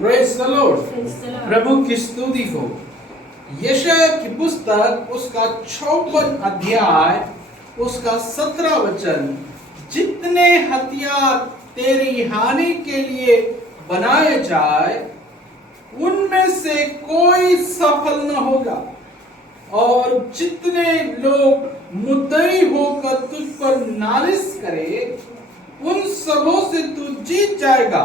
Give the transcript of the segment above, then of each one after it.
Praise the Lord. प्रभु की स्तुति हो। यशायाह की पुस्तक उसका 56 अध्याय उसका 17 वचन, जितने हथियार तेरी हानि के लिए बनाए जाए उनमें से कोई सफल न होगा, और जितने लोग मुद्दई होकर तुझ पर नालिश करे उन सबों से तू जीत जाएगा।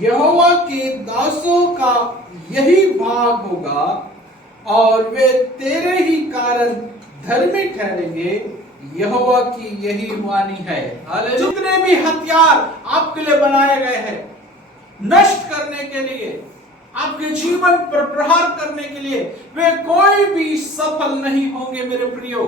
यहोवा के दासों का यही भाग होगा और वे तेरे ही कारण धर्मी ठहरेंगे। यहोवा की यही वाणी है। जितने भी हथियार आपके लिए बनाए गए हैं नष्ट करने के लिए, आपके जीवन पर प्रहार करने के लिए, वे कोई भी सफल नहीं होंगे मेरे प्रियो।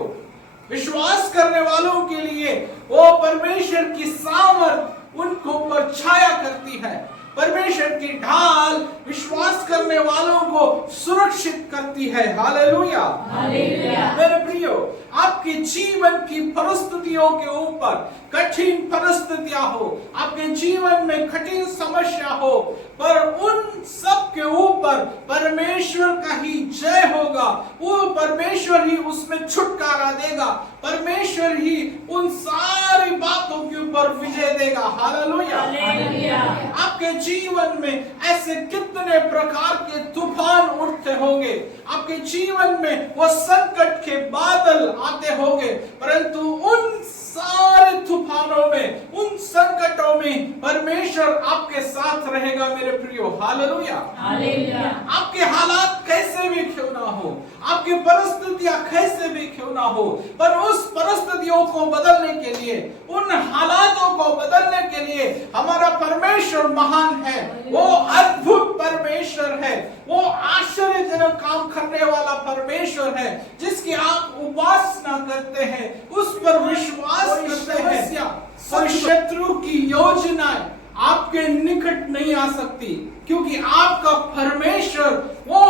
विश्वास करने वालों के लिए वो परमेश्वर की सामर्थ उनको ऊपर छाया करती है। परमेश्वर की ढाल विश्वास करने वालों को सुरक्षित करती है। Hallelujah, hallelujah. मेरे प्रियो, आपके जीवन की परिस्थितियों के ऊपर कठिन परिस्थितियां हो, आपके जीवन में कठिन समस्या हो, पर उन सब के ऊपर परमेश्वर का ही जय होगा। वो परमेश्वर ही उसमें छुटकारा देगा, परमेश्वर ही उन सारी बातों के ऊपर विजय देगा। Hallelujah, hallelujah. आपके जीवन में ऐसे कितने प्रकार के तूफान उठते होंगे, आपके जीवन में वो संकट के बादल आते होंगे, परंतु उन सारे तूफानों में, उन संकटों में परमेश्वर आपके साथ रहेगा मेरे प्रियो। Hallelujah, hallelujah. आपके हालात कैसे भी क्यों ना हो, आपकी परिस्थितियां कैसे भी क्यों ना हो, पर उस परिस्थितियों को बदलने के लिए, उन हालातों को बदलने के लिए हमारा परमेश्वर महान है। वो अद्भुत परमेश्वर है, वो आश्चर्यजनक काम करने वाला परमेश्वर है, जिसकी आप उपासना करते हैं, उस पर विश्वास करते हैं। कोई शत्रु की योजनाएं आपके निकट नहीं आ सकती, क्योंकि आपका परमेश्वर वो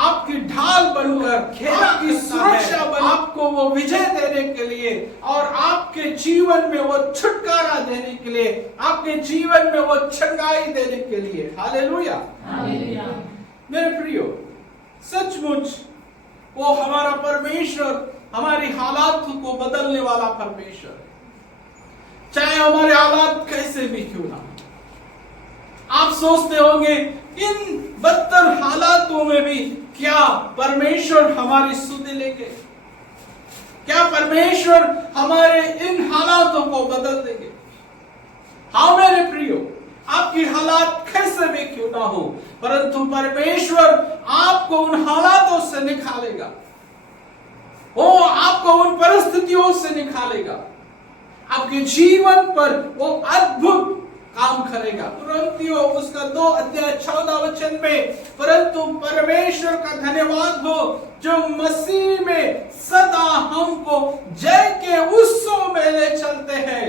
आपकी ढाल बनकर, आपकी सुरक्षा बन, आपको वो विजय देने के लिए और आपके जीवन में वो छुटकारा देने के लिए, आपके जीवन में वो चंगाई देने के लिए। Hallelujah, hallelujah. मेरे प्रियो, सचमुच वो हमारा परमेश्वर हमारी हालात को बदलने वाला परमेश्वर है, चाहे हमारे हालात कैसे भी क्यों ना। आप सोचते होंगे इन बदतर हालातों में भी क्या परमेश्वर हमारी सुध लेंगे, क्या परमेश्वर हमारे इन हालातों को बदल देंगे? हाँ मेरे प्रियो, आपकी हालात कैसे भी क्यों ना हो, परंतु परमेश्वर आपको उन हालातों से निकालेगा, वो आपको उन परिस्थितियों से निकालेगा, आपके जीवन पर वो अद्भुत काम करेगा। तुरंतियों उसका 2 अध्याय 14 वचन में, परंतु परमेश्वर का धन्यवाद हो जो मसीह में सदा हमको जय के उत्सव में ले चलते हैं।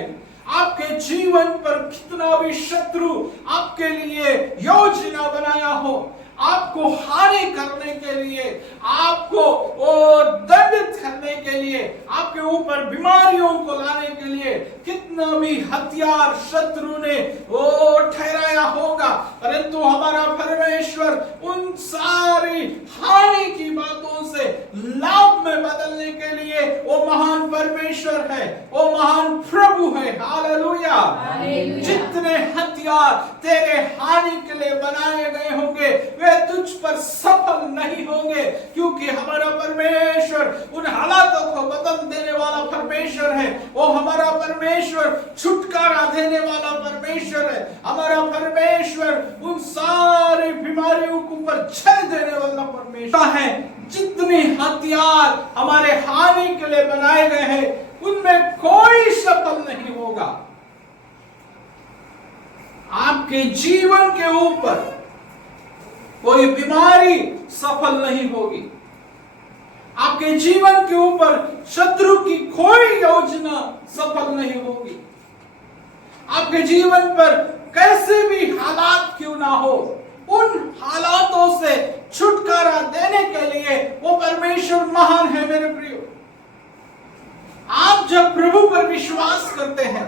आपके जीवन पर कितना भी शत्रु आपके लिए योजना बनाया हो, आपको हानि करने के लिए, आपको दंडित करने के लिए, आपके ऊपर बीमारियों को लाने के लिए कितना भी हथियार शत्रु ने वो ठहराया होगा, परंतु हमारा परमेश्वर उन सारी हानि की बातों से लाभ में बदलने के लिए वो महान परमेश्वर है, वो महान प्रभु है। हालेलुया। जितने हथियार तेरे हानि के लिए बनाए गए होंगे वे तुझ पर सफल नहीं होंगे, क्योंकि हमारा परमेश्वर उन हालातों को बदल देने वाला परमेश्वर है। वो हमारा परमेश्वर छुटकारा देने वाला परमेश्वर है। हमारा परमेश्वर उन सारी बीमारियों के ऊपर जय देने वाला परमेश्वर है। जितने हथियार हमारे हानि के लिए बनाए गए हैं उनमें कोई सफल नहीं होगा। आपके जीवन के ऊपर कोई बीमारी सफल नहीं होगी, आपके जीवन के ऊपर शत्रु की कोई योजना सफल नहीं होगी। आपके जीवन पर कैसे भी हालात क्यों ना हो, उन हालातों से छुटकारा देने के लिए वो परमेश्वर महान है मेरे प्रियो। आप जब प्रभु पर विश्वास करते हैं,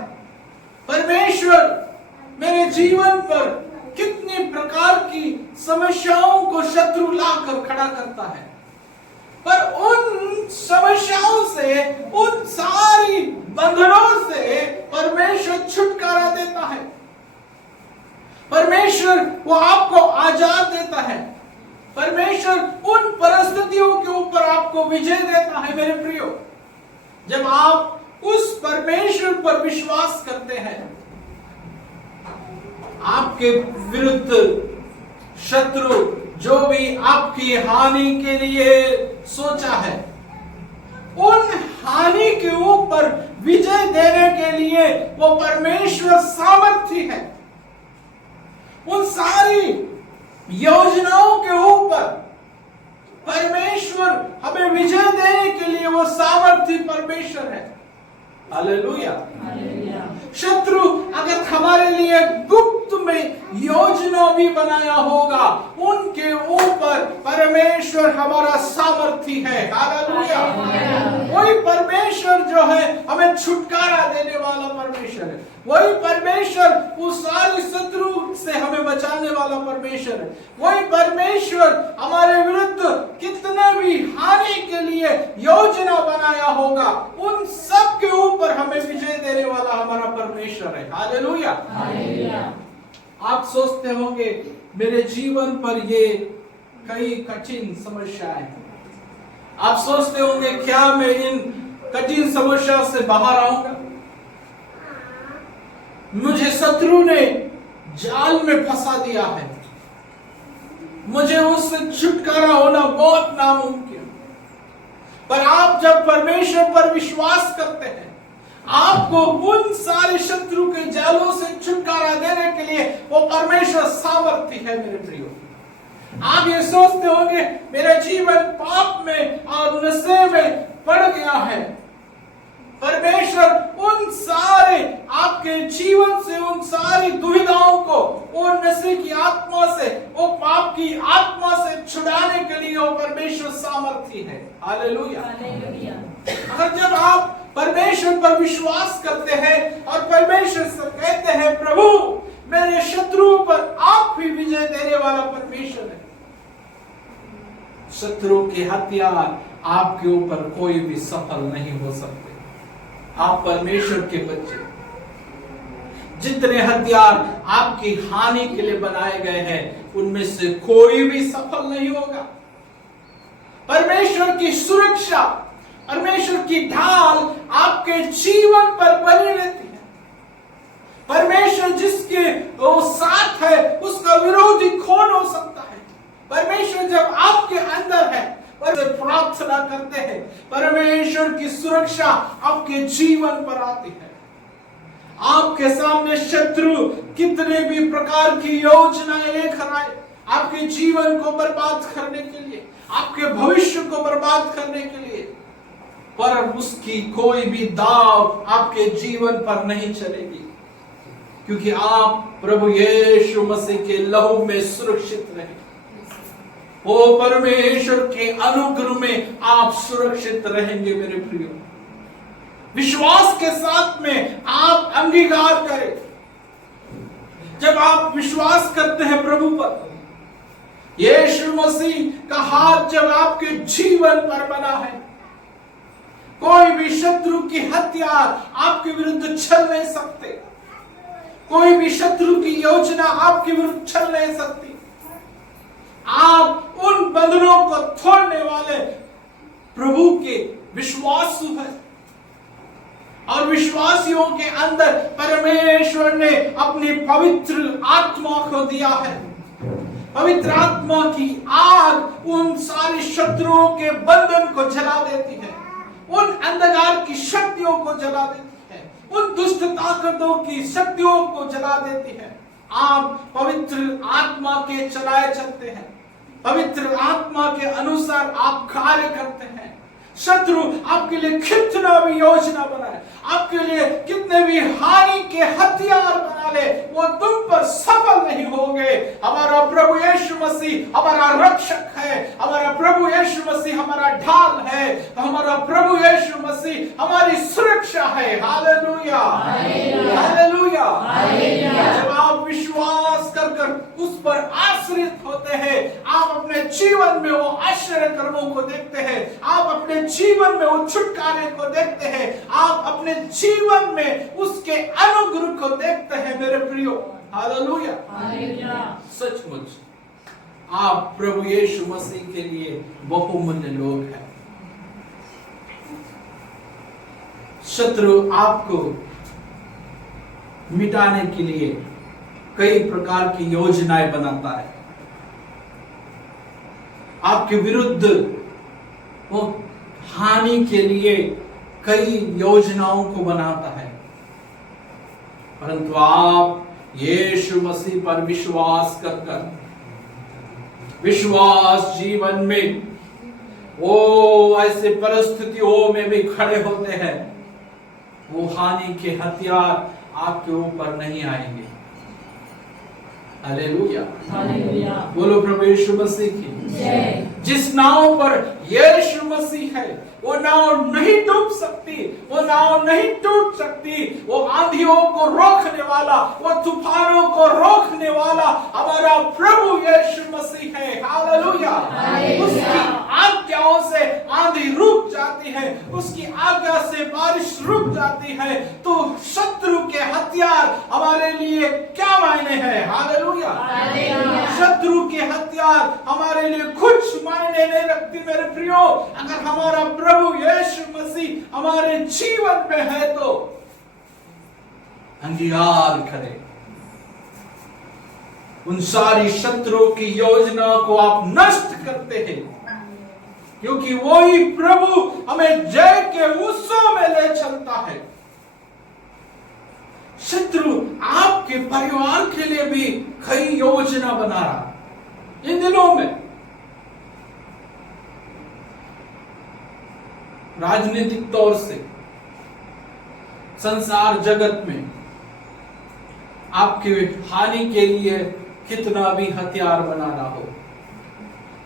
परमेश्वर मेरे जीवन पर कितनी प्रकार की समस्याओं को शत्रु लाकर खड़ा करता है, पर उन समस्याओं से, उन सारी बंधनों से परमेश्वर छुटकारा देता है। परमेश्वर वो आपको आजाद देता है। परमेश्वर उन परिस्थितियों के ऊपर आपको विजय देता है। मेरे प्रियो, जब आप उस परमेश्वर पर विश्वास करते हैं, आपके विरुद्ध शत्रु जो भी आपकी हानि के लिए सोचा है, उन हानि के ऊपर विजय देने के लिए वो परमेश्वर सामर्थ्य है। उन सारी योजनाओं के ऊपर परमेश्वर हमें विजय देने के लिए वो सामर्थ्य परमेश्वर है। हालेलुया। शत्रु अगर हमारे लिए गुप्त में योजना भी बनाया होगा, उनके ऊपर परमेश्वर हमारा सामर्थ्य है। हालेलुया। वही परमेश्वर जो है हमें छुटकारा देने वाला परमेश्वर है। वही परमेश्वर उस सारे शत्रु से हमें बचाने वाला परमेश्वर है। वही परमेश्वर हमारे विरुद्ध कितने भी हानि के लिए योजना बनाया होगा, उन सब के ऊपर हमें विजय देने वाला हमारा परमेश्वर है। हालेलुया। आप सोचते होंगे मेरे जीवन पर ये कई कठिन समस्याएं हैं। आप सोचते होंगे क्या मैं इन कठिन समस्या से बाहर आऊंगा? मुझे शत्रु ने जाल में फंसा दिया है, मुझे उससे छुटकारा होना बहुत नामुमकिन। पर आप जब परमेश्वर पर विश्वास करते हैं, आपको उन सारे शत्रु के जालों से छुटकारा देने के लिए वो परमेश्वर सामर्थ्य है। मेरे प्रियो, आप ये सोचते होंगे मेरा जीवन पाप में और नशे में पड़ गया है। परमेश्वर उन सारे आपके जीवन से, उन सारी दुविधाओं को, वो नशे की आत्मा से, वो पाप की आत्मा से छुड़ाने के लिए वो परमेश्वर सामर्थ्य है। हालेलुया। अगर जब आप परमेश्वर पर विश्वास करते हैं और परमेश्वर से कहते हैं प्रभु मेरे शत्रुओं पर आप ही विजय देने वाला परमेश्वर है, शत्रु के हथियार आपके ऊपर कोई भी सफल नहीं हो सकते। आप परमेश्वर के बच्चे, जितने हथियार आपकी हानि के लिए बनाए गए हैं उनमें से कोई भी सफल नहीं होगा। परमेश्वर की सुरक्षा, परमेश्वर की ढाल आपके जीवन पर बनी रहती है। परमेश्वर जिसके वो साथ है उसका विरोधी कौन हो सकता है? परमेश्वर जब आपके अंदर है, प्रार्थना करते हैं, परमेश्वर की सुरक्षा आपके जीवन पर आती है। आपके सामने शत्रु कितने भी प्रकार की योजनाएं लेकर आए आपके जीवन को बर्बाद करने के लिए, आपके भविष्य को बर्बाद करने के लिए, पर उसकी कोई भी दाव आपके जीवन पर नहीं चलेगी, क्योंकि आप प्रभु यीशु मसीह के लहू में सुरक्षित रहे। वो परमेश्वर के अनुग्रह में आप सुरक्षित रहेंगे। मेरे प्रियो, विश्वास के साथ में आप अंगीकार करें। जब आप विश्वास करते हैं प्रभु पर, यीशु मसीह का हाथ जब आपके जीवन पर बना है, कोई भी शत्रु की हथियार आपके विरुद्ध चल नहीं सकते, कोई भी शत्रु की योजना आपके विरुद्ध चल नहीं सकती। आप उन बंधनों को तोड़ने वाले प्रभु के विश्वासु हैं, और विश्वासियों के अंदर परमेश्वर ने अपनी पवित्र आत्मा को दिया है। पवित्र आत्मा की आग उन सारे शत्रुओं के बंधन को जला देती है, उन अंधकार की शक्तियों को जला देती है, उन दुष्ट ताकतों की शक्तियों को जला देती है। आप पवित्र आत्मा के चलाए चलते हैं, पवित्र आत्मा के अनुसार आप कार्य करते हैं, शत्रु आपके लिए कितना भी योजना बनाए, आपके लिए कितने भी हानि के हथियार बना ले, वो तुम पर सफल नहीं होंगे। हमारा प्रभु यीशु मसीह हमारा रक्षक है, हमारा प्रभु यीशु मसीह हमारा ढाल है, हमारा प्रभु यीशु मसीह हमारी सुरक्षा है। Hallelujah, hallelujah. जब आप विश्वास कर कर उस पर आश्रित होते हैं, आप अपने जीवन में वो आश्चर्य कर्मों को देखते हैं, आप अपने जीवन में वो छुटकारे को देखते हैं, आप अपने जीवन में उसके अनुग्रह को देखते हैं मेरे प्रियो। हालेलुया, सचमुच आप प्रभु यीशु मसीह के लिए बहुमूल्य लोग हैं। शत्रु आपको मिटाने के लिए कई प्रकार की योजनाएं बनाता है, आपके विरुद्ध वो हानि के लिए कई योजनाओं को बनाता है, परंतु आप यीशु मसीह पर विश्वास कर विश्वास जीवन में वो ऐसे परिस्थितियों में भी खड़े होते हैं, वो हानि के हथियार आपके ऊपर नहीं आएंगे। Hallelujah, hallelujah. बोलो प्रभु यीशु मसीह की जय। जिस नाव पर यीशु मसीह है वो नाव नहीं डूब सकती, वो नाव नहीं टूट सकती। वो आंधियों को रोकने वाला, वो तूफानों को रोकने वाला हमारा प्रभु यीशु मसीह है। हालेलुया। उसकी आज्ञाओं से आंधी रुक जाती है, उसकी आज्ञा से बारिश रुक जाती है। तो शत्रु के हथियार हमारे लिए क्या मायने हैं? हालेलुया। शत्रु के हथियार हमारे लिए कुछ मायने नहीं रखती मेरे प्रियो। अगर हमारा प्रभु यीशु मसीह हमारे जीवन में है तो अंगीकार करें, उन सारी शत्रुओं की योजना को आप नष्ट करते हैं, क्योंकि वही प्रभु हमें जय के उत्सव में ले चलता है। शत्रु आपके परिवार के लिए भी कई योजना बना रहा इन दिनों में। राजनीतिक तौर से संसार जगत में आपके हानि के लिए कितना भी हथियार बना रहा हो,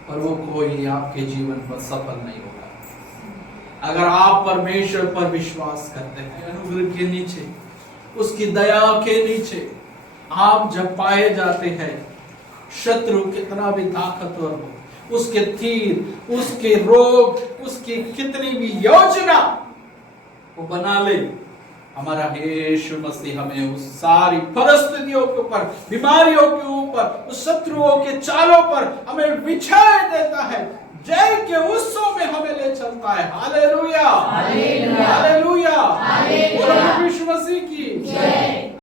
पर वो कोई आपके जीवन पर सफल नहीं होगा। अगर आप परमेश्वर पर विश्वास करते हैं, अनुग्रह के नीचे, उसकी दया के नीचे आप जब पाए जाते हैं, शत्रु कितना भी ताकतवर हो, उसके तीर, उसके रोग, उसकी कितनी भी योजना वो बना ले, हमारा यीशु मसीह हमें उस सारी परिस्थितियों के ऊपर, बीमारियों के ऊपर, उस शत्रुओं के चालों पर हमें विजय देता है, जय के उत्सव में हमें ले चलता है। Hallelujah, hallelujah, hallelujah. यीशु मसीह की जय।